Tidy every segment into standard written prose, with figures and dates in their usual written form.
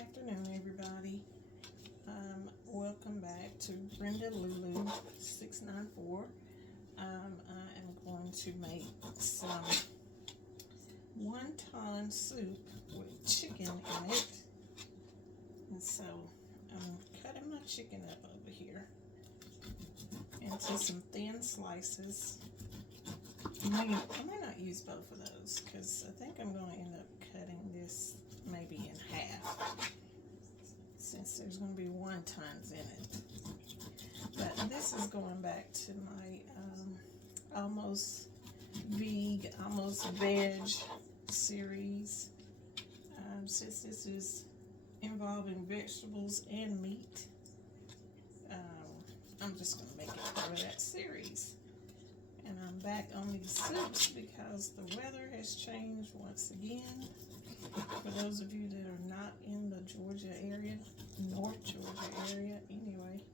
afternoon, everybody. Welcome back to Brenda Lulu 694. I am going to make some wonton soup with chicken in it. And so I'm cutting my chicken up over here into some thin slices. I may not use both of those because I think I'm going to end up cutting this maybe in half since there's going to be wontons in it. But this is going back to my almost veg series. Since this is involving vegetables and meat, I'm just going to make it part of that series. And I'm back on these soups because the weather has changed once again. For those of you that are not in the Georgia area, North Georgia area, anyway.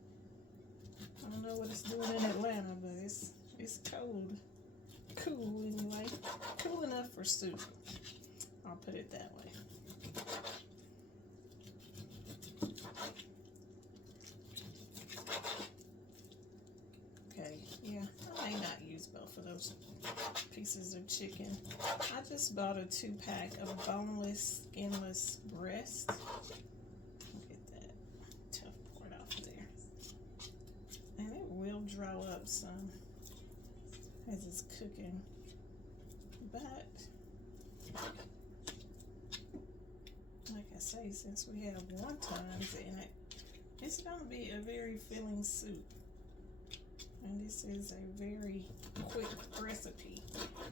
I don't know what it's doing in Atlanta, but it's cold. Cool anyway. Cool enough for soup. I'll put it that way. Okay, yeah, I may not use both of those pieces of chicken. I just bought a 2-pack of boneless, skinless breast. Get that tough part off there. And it will draw up some as it's cooking. But, like I say, since we have wontons in it, it's going to be a very filling soup. And this is a very quick recipe,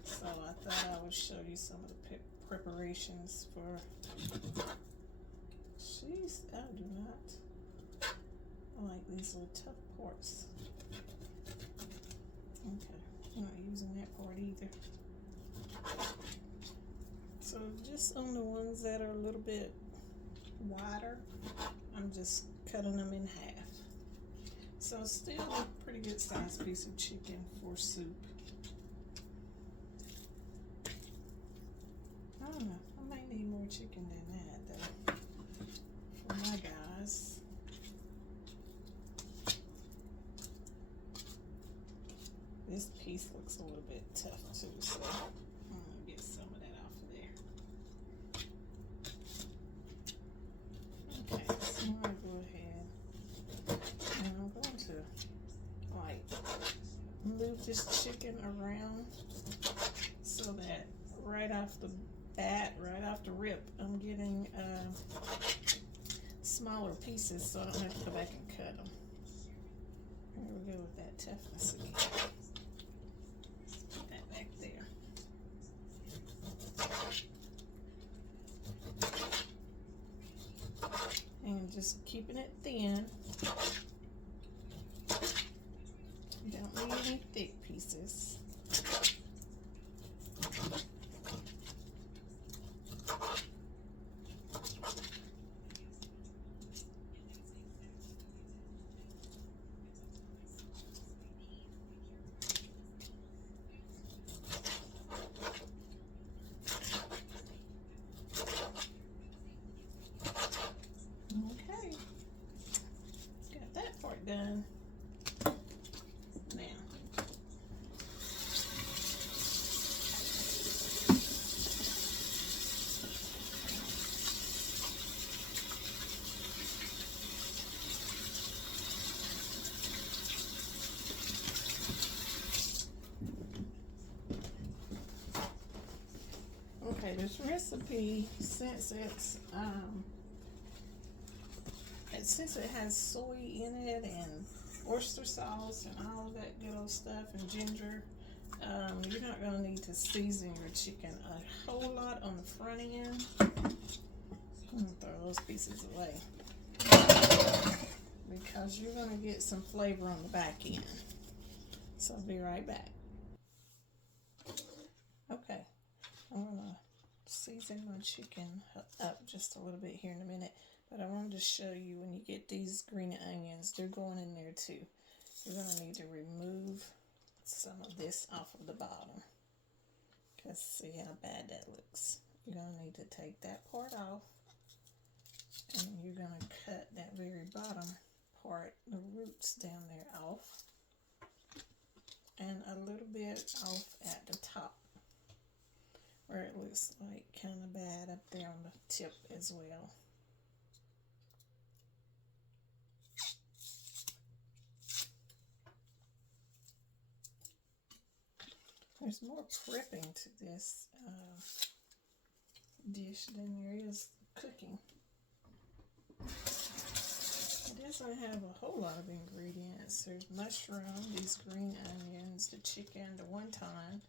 so I thought I would show you some of the preparations for. Jeez, I do not. I like these little tough parts. Okay, I'm not using that part either. So just on the ones that are a little bit wider, I'm just cutting them in half. So still a pretty good sized piece of chicken for soup. I don't know, I might need more chicken than that though, for my guys. This piece looks a little bit tough too, so I'm gonna get some of that off of there. Okay, so I'm gonna go ahead. And I'm going to move this chicken around so that right off the bat, right off the rip, I'm getting smaller pieces so I don't have to go back and cut them. Here we go with that toughness again. Put that back there. And just keeping it thin. Don't need any thick pieces. Okay, got that part done. Okay, this recipe, since it has soy in it and oyster sauce and all of that good old stuff and ginger, you're not going to need to season your chicken a whole lot on the front end. I'm going to throw those pieces away because you're going to get some flavor on the back end. So I'll be right back. Okay, I'm going to season my chicken up just a little bit here in a minute, but I wanted to show you when you get these green onions, they're going in there too. You're going to need to remove some of this off of the bottom because see how bad that looks. You're going to need to take that part off And you're going to cut that very bottom part, the roots down there off. And a little bit off at the top, where it looks like kind of bad up there on the tip as well. There's more prepping to this dish than there is cooking. It doesn't have a whole lot of ingredients. There's mushroom, these green onions, the chicken, the wonton,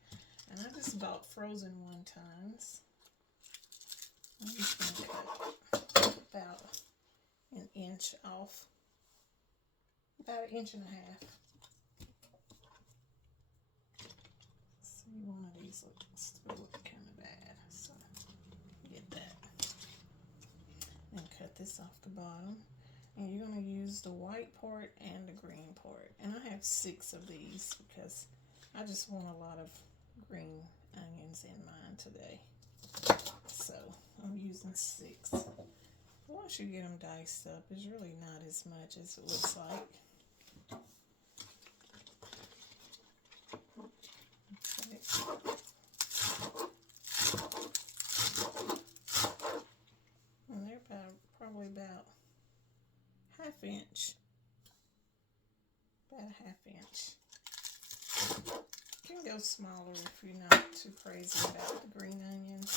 and I just bought frozen wontons. I'm just going to cut about an inch off, about 1.5 inches. See, one of these looks kind of bad, so get that. And cut this off the bottom. And you're going to use the white part and the green part. And I have 6 of these because I just want a lot of green onions in mine today. So I'm using 6. Once you get them diced up, it's really not as much as it looks like. Okay. And they're probably about 1/2 inch. About 1/2 inch. You can go smaller if you're not too crazy about the green onions.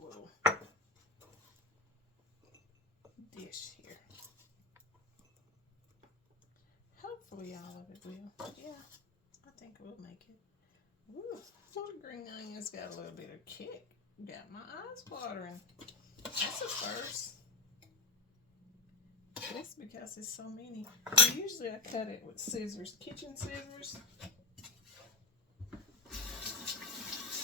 Little dish here. Hopefully all of it will. Yeah, I think we'll make it. Ooh, the green onions got a little bit of kick. Got my eyes watering. That's a first. That's because it's so many. Usually I cut it with scissors, kitchen scissors.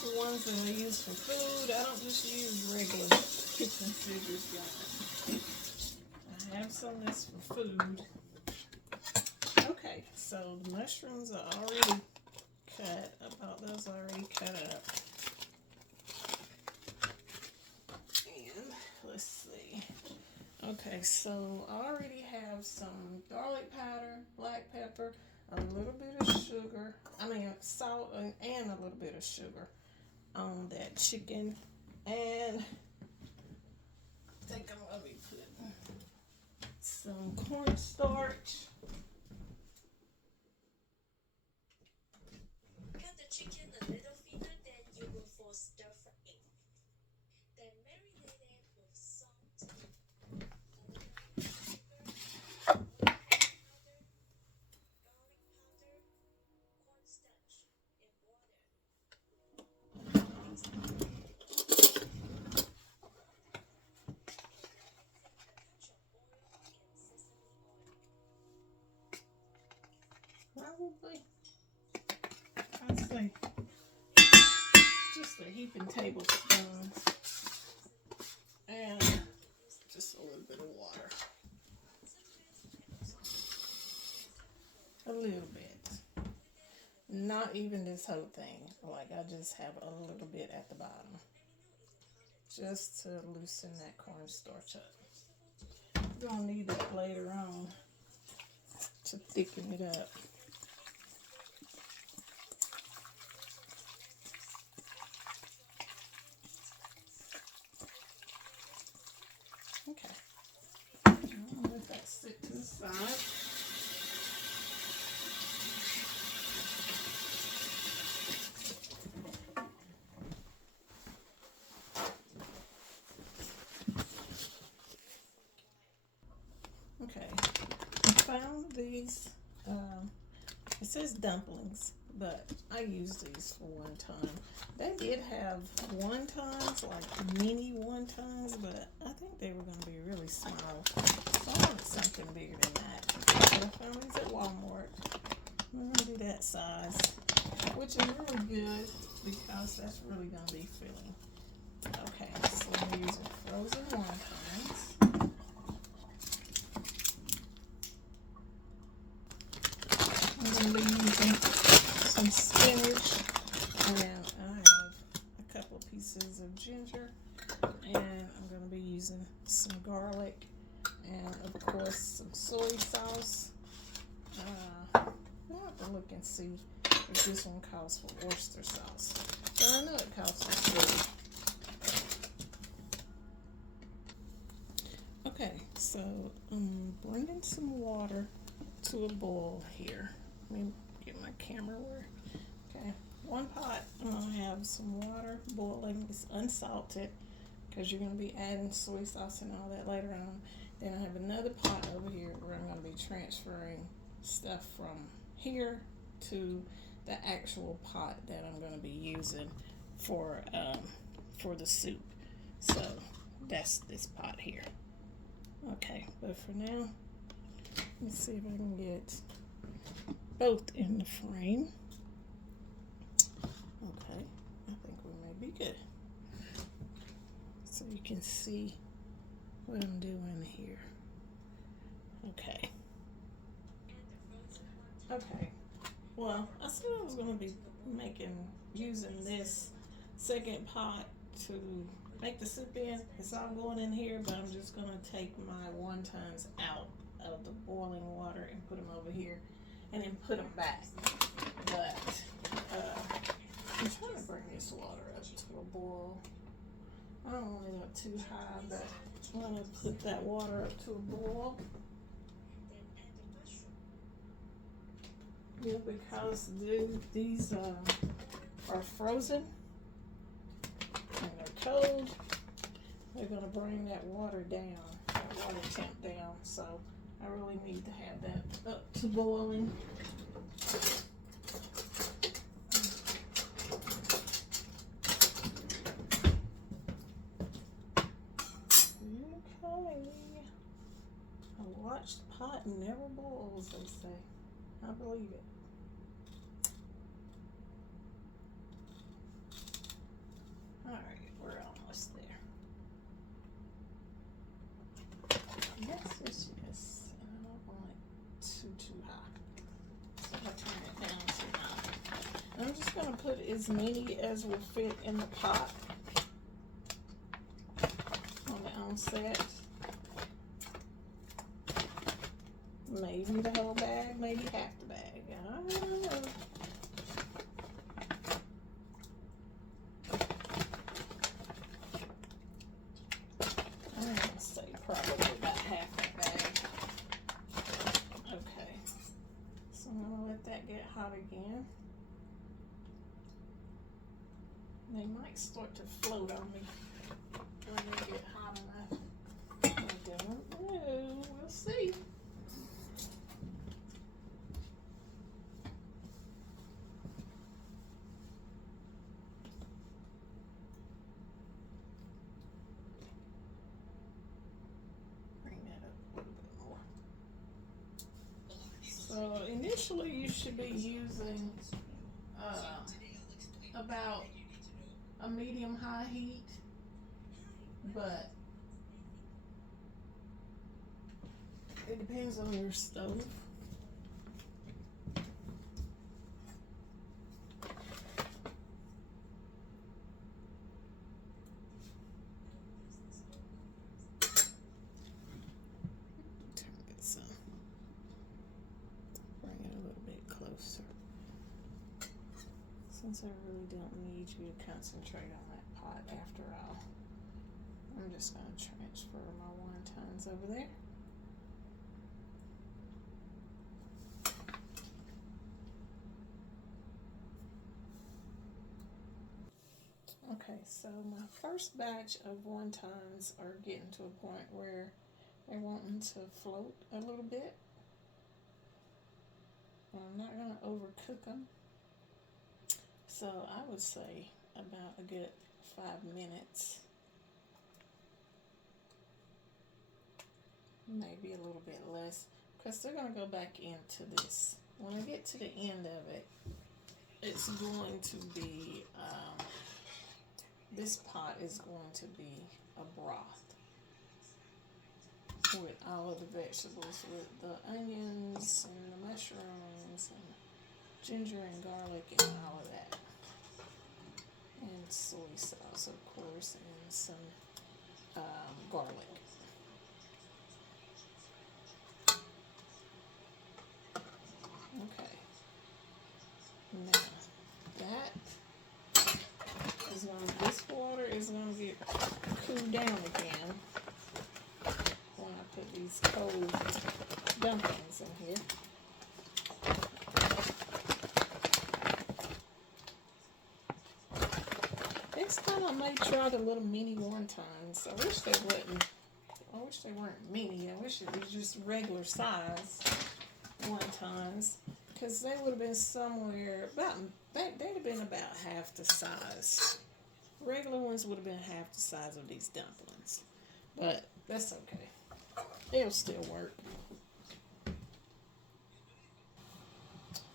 The ones that I use for food. I don't just use regular kitchen scissors, guys. I have some that's for food. Okay, so the mushrooms are already cut. I bought those already cut up. And let's see. Okay, so I already have some garlic powder, black pepper, a little bit of sugar. Salt and a little bit of sugar on that chicken, and I think I'm going to be putting some cornstarch. Cut the chicken a little thinner than you would for stir frying. Then marinate it with salt, a little sugar, powder, garlic powder, cornstarch, and water. Probably, I'd say just a heaping tablespoon and just a little bit of water. A little bit. Not even this whole thing. Like, I just have a little bit at the bottom. Just to loosen that cornstarch up. We're going to need that later on to thicken it up. Okay, side. Okay, I found these, it says dumplings, but I used these for one time. They did have wontons, like mini wontons, but I think they were going to be really small. So I wanted something bigger than that. So I found these at Walmart. I'm going to do that size, which is really good because that's really going to be filling. Okay, so I'm using frozen wontons. I'm going to be using some spinach, and I have a couple of pieces of ginger, and I'm going to be using some garlic, and of course some soy sauce. We'll have to look and see if this one calls for oyster sauce, but I know it calls for soy. Okay, so I'm bringing some water to a boil here. Let me get my camera where. Okay, one pot, I'm going to have some water boiling. It's unsalted because you're going to be adding soy sauce and all that later on. Then I have another pot over here where I'm going to be transferring stuff from here to the actual pot that I'm going to be using for the soup. So that's this pot here. Okay, but for now, let's see if I can get both in the frame. Okay, I think we may be good. So you can see what I'm doing here. Okay. Okay. Well, I said I was going to be using this second pot to make the soup in. It's all going in here, but I'm just going to take my wontons out of the boiling water and put them over here and then put them back. But I'm trying to bring this water up to a boil. I don't want it up too high, but I'm going to put that water up to a boil. Yeah, because these are frozen and they're cold, they're going to bring that water down, that water temp down. So I really need to have that up to boiling. Okay. A watched pot never boils, they say. I believe it. Alright, we're almost there. Yes. And I don't want it too high. So I turn it down to high. I'm just going to put as many as will fit in the pot on the onset. Maybe the whole bag, maybe half the bag. I don't know. I'm going to say probably about half that bag. Okay. So I'm going to let that get hot again. They might start to float on me when they get hot enough. I don't know. We'll see. So initially you should be using about a medium-high heat, but it depends on your stove. Turn this on. Bring it a little bit closer. Since I really don't need you to concentrate on that pot after all, I'm just going to transfer my wontons over there. Okay, so my first batch of wontons are getting to a point where they're wanting to float a little bit. And I'm not going to overcook them. So I would say about a good 5 minutes. Maybe a little bit less. Because they're going to go back into this. When I get to the end of it, it's going to be, this pot is going to be a broth with all of the vegetables, with the onions and the mushrooms and ginger and garlic and all of that. And soy sauce, of course, and some garlic. Okay. Now, that is going to, this water is going to get cooled down again when I put these cold dumplings in here. Next time I might try the little mini wontons. I wish they wouldn't. I wish they weren't mini. I wish it was just regular size wontons, because they would have been somewhere about, they'd have been about half the size. Regular ones would have been half the size of these dumplings, but that's okay. It'll still work.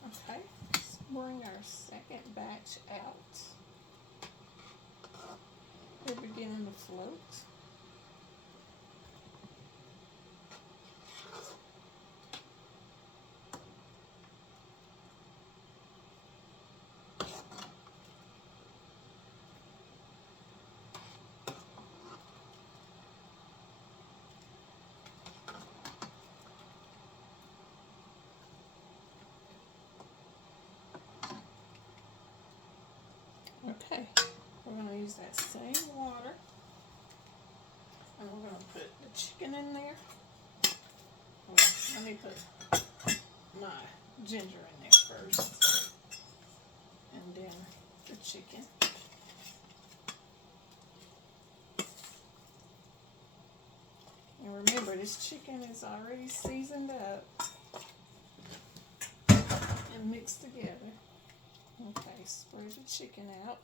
Okay, let's bring our second batch out. They're beginning to float. Okay, we're going to use that same water, and we're going to put the chicken in there. Well, let me put my ginger in there first, and then the chicken. And remember, this chicken is already seasoned up and mixed together. Okay, spread the chicken out.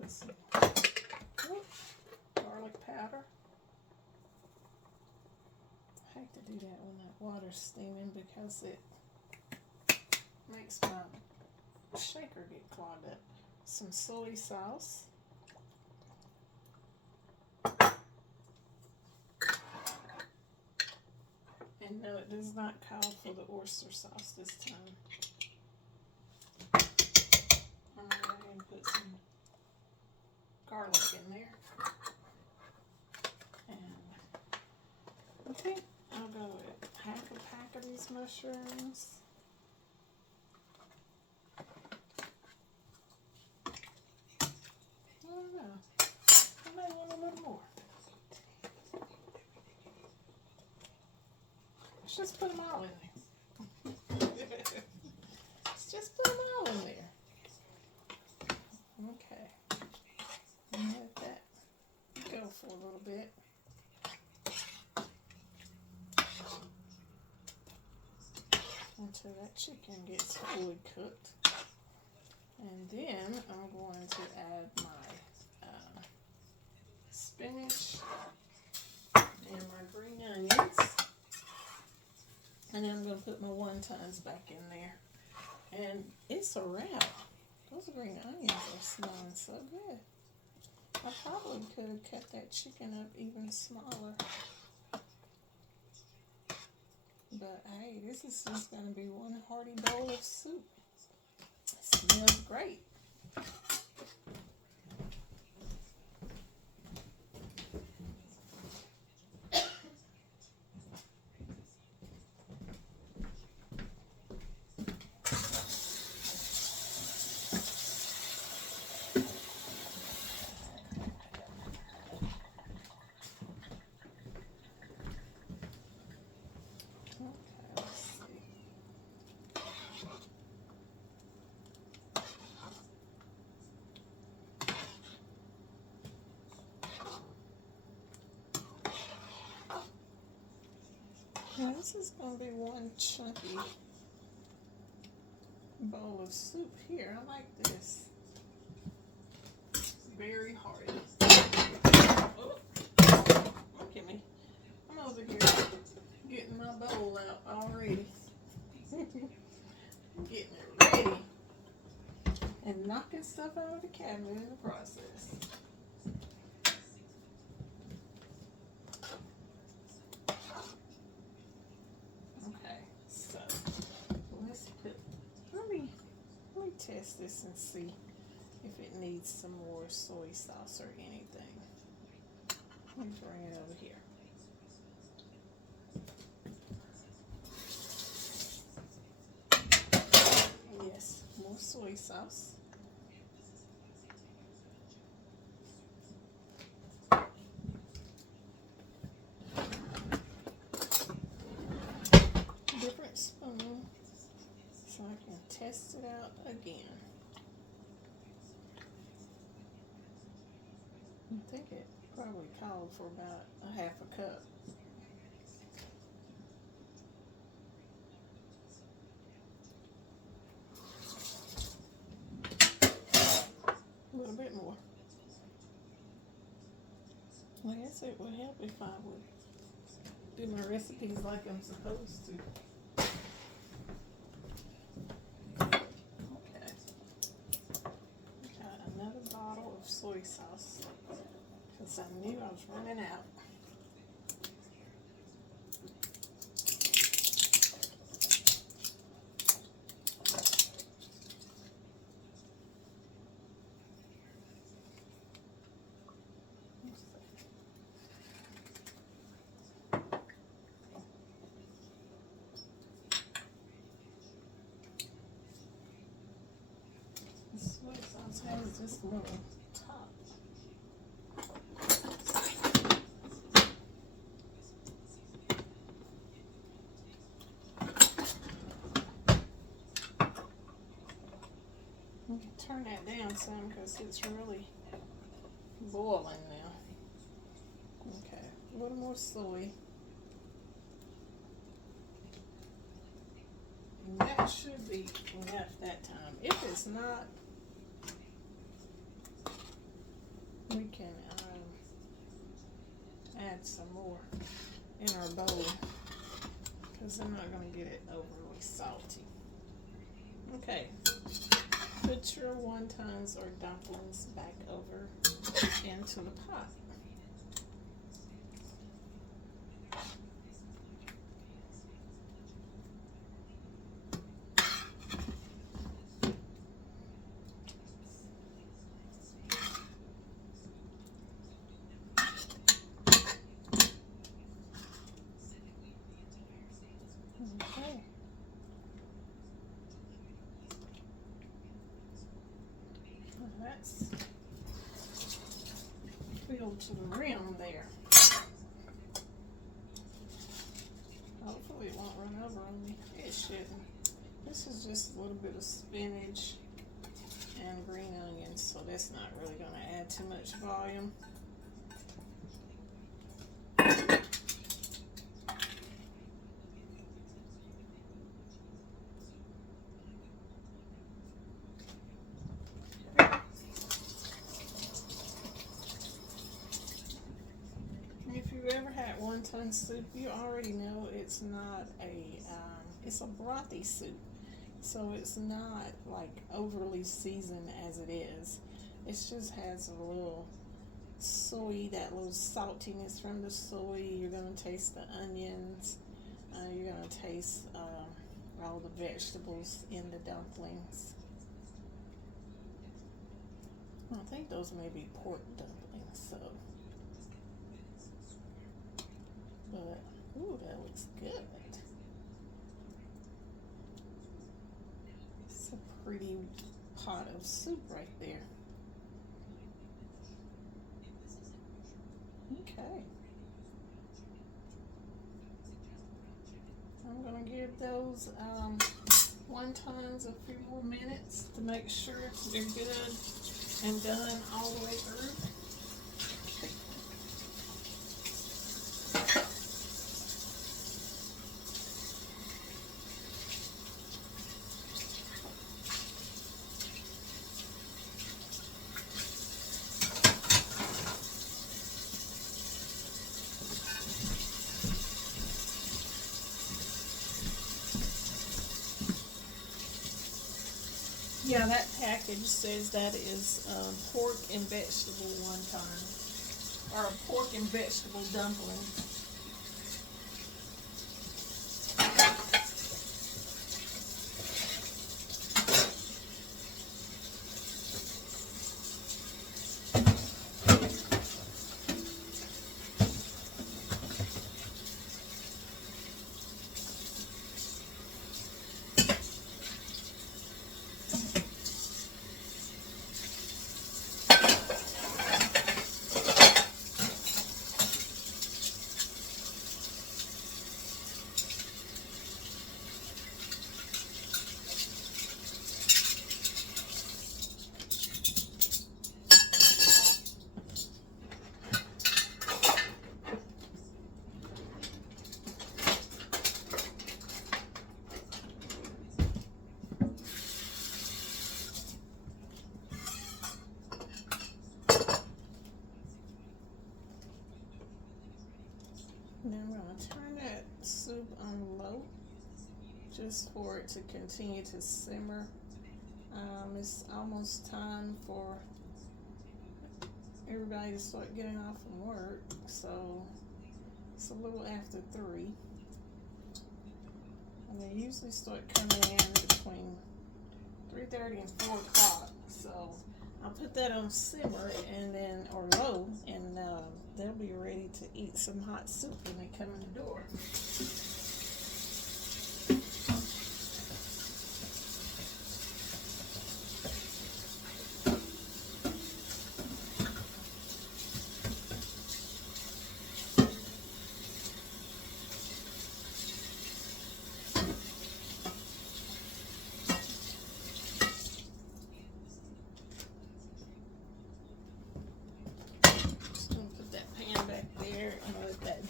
Put some garlic powder. I hate to do that when that water's steaming because it makes my shaker get clogged up. Some soy sauce. And no, it does not call for the oyster sauce this time. I'm going to go ahead and put some garlic in there. And I think I'll go with half a pack of these mushrooms. I don't know. I might want a little more. Let's just put them all in there. Let's just put them all in there. Okay. And let that go for a little bit. Until that chicken gets fully cooked. And then I'm going to add my spinach and my green onions. And then I'm going to put my wontons back in there. And it's a wrap. Those green onions are smelling so good. I probably could have cut that chicken up even smaller. But hey, this is just going to be one hearty bowl of soup. It smells great. This is going to be one chunky bowl of soup here. I like this. It's very hearty. Oh, look at me. I'm over here getting my bowl out already. Getting it ready. And knocking stuff out of the cabinet in the process. Okay, so let's put, let me test this and see if it needs some more soy sauce or anything. Let me bring it over here. Yes, more soy sauce. Different spoon so I can test it out again. I think it probably called for about a half a cup. A little bit more. I guess it would help if I would do my recipes like I'm supposed to. Okay. Got another bottle of soy sauce because I knew I was running out. Soy sauce has this little top. You can turn that down some because it's really boiling now. Okay, a little more soy. And that should be enough that time. If it's not, we can add some more in our bowl because I'm not going to get it overly salty. Okay, put your wontons or dumplings back over into the pot. Okay. Well, that's filled to the rim there. Hopefully it won't run over on me. It shouldn't. This is just a little bit of spinach and green onions, so that's not really going to add too much volume. If you've ever had wonton soup, you already know it's not it's a brothy soup. So it's not like overly seasoned as it is. It just has a little soy, that little saltiness from the soy. You're going to taste the onions. You're going to taste all the vegetables in the dumplings. I think those may be pork dumplings, so. But, ooh, that looks good. It's a pretty pot of soup right there. Okay. I'm going to give those wontons a few more minutes to make sure they're good and done all the way through. Now that package says that is pork and vegetable wonton, or a pork and vegetable dumpling. Now I'm going to turn that soup on low just for it to continue to simmer. It's almost time for everybody to start getting off from work, so it's a little after 3. And they usually start coming in between 3:30 and 4 o'clock, so I'll put that on simmer and then, or low, and they'll be ready to eat some hot soup when they come in the door.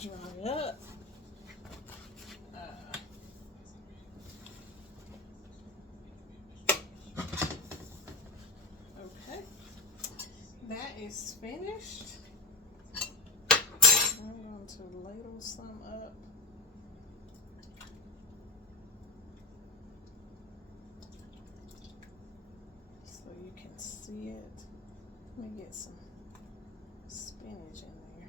Dry up. Okay, that is finished. I'm going to ladle some up. So you can see it. Let me get some spinach in there.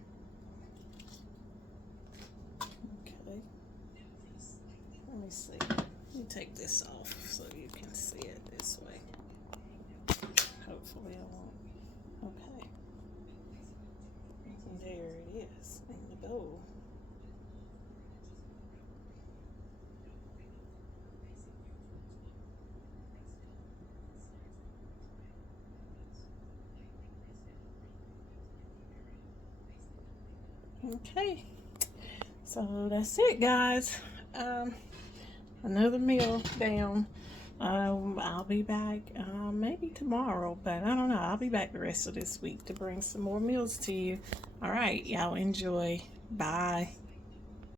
Let me see. Let me take this off so you can see it this way. Hopefully I won't. Okay. There it is in the bowl. Okay. So that's it, guys. Another meal down. I'll be back maybe tomorrow, but I don't know. I'll be back the rest of this week to bring some more meals to you. All right, y'all enjoy. Bye.